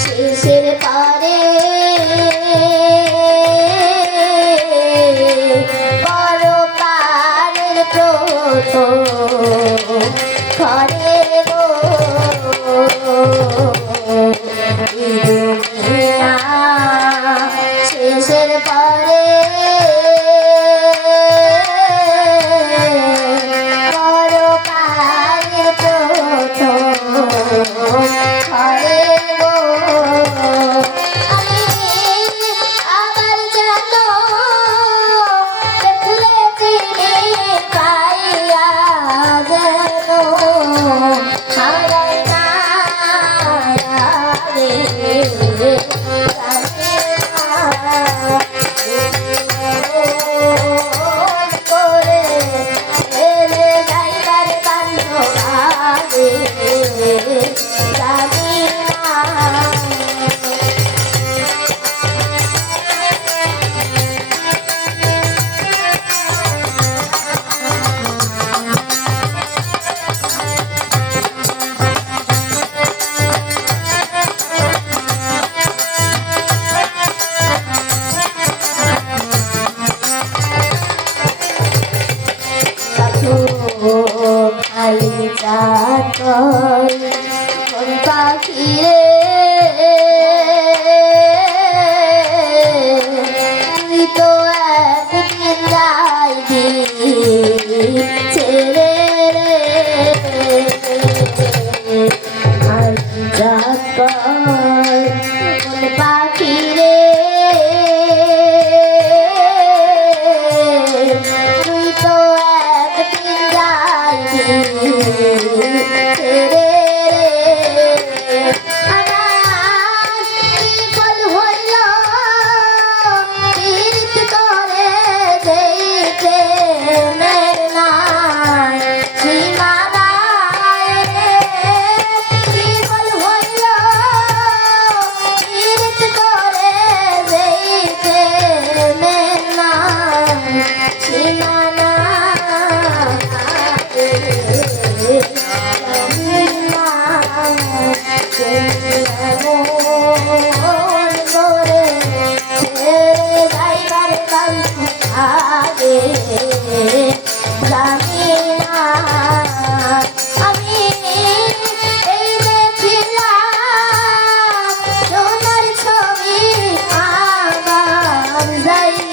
শেষের পারে পরকারের প্রথম ঘরে খালি চাকর কোন পাখি